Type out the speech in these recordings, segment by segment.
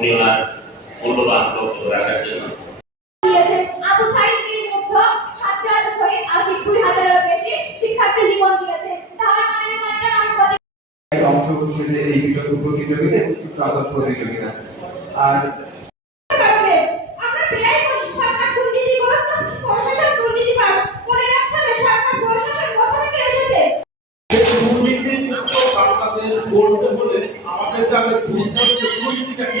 উনি ওনার মূল্যবান বক্তব্য রাখার জন্য। দিয়েছেন আবু সাইদ বিন মুগ্ধ ছাত্রার শহীদ আসিফ দুই হাজারেরও বেশি শিক্ষার্থী জীবন দিয়েছেন। তারা আমি প্রতি অংশগ্রহণ এই বিগত প্রতিযোগিতা স্বাগত প্রতিযোগিতা। আর কারণে আমরা প্রায় বলি সরকার দুর্নীতিগ্রস্ত প্রশাসন দুর্নীতিবাদ রাখতে হবে সরকার প্রশাসন কোথা থেকে এসেছে? দুর্নীতি মুক্ত বাংলাদেশ গড়তে হলে আমাদেরকে আগে বুঝতে হবে দুর্নীতিটা কি?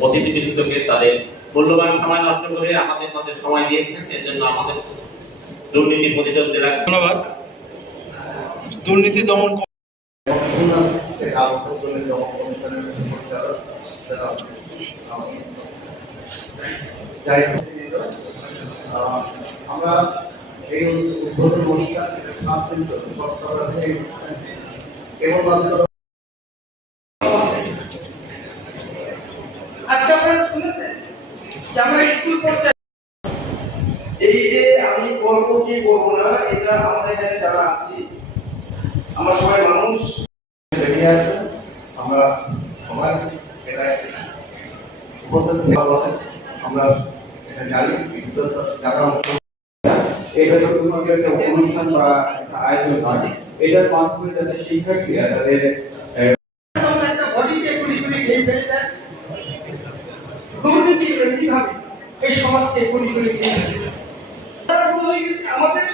অতিথিবৃন্দকে তাদের মূল্যবান সময় নষ্ট করে আমাদের মধ্যে সময় দিয়েছেন এর জন্য আমাদের দুর্নীতি প্রতিরোধ জেলা ধন্যবাদ। দুর্নীতি দমন আহ, আমরা এই উদ্বোধন অনুষ্ঠান সাত দিন কেবলমাত্র আজকে আপনারা শুনেছেন যে আমরা স্কুল পর্যায়ে এই যে আমি করব কি করব না, এটা আমরা এখানে যারা আছি, আমরা সবাই মানুষ। বেরিয়ে আসবে আমরা সবাই এটা আমরা এটা জানি যারা এটা অনুষ্ঠান বা আয়োজন নয় এটার মাধ্যমে যাতে শিক্ষার্থীরা তাদের দুর্নীতি কীভাবে এই সমাজকে বলে, আমাদের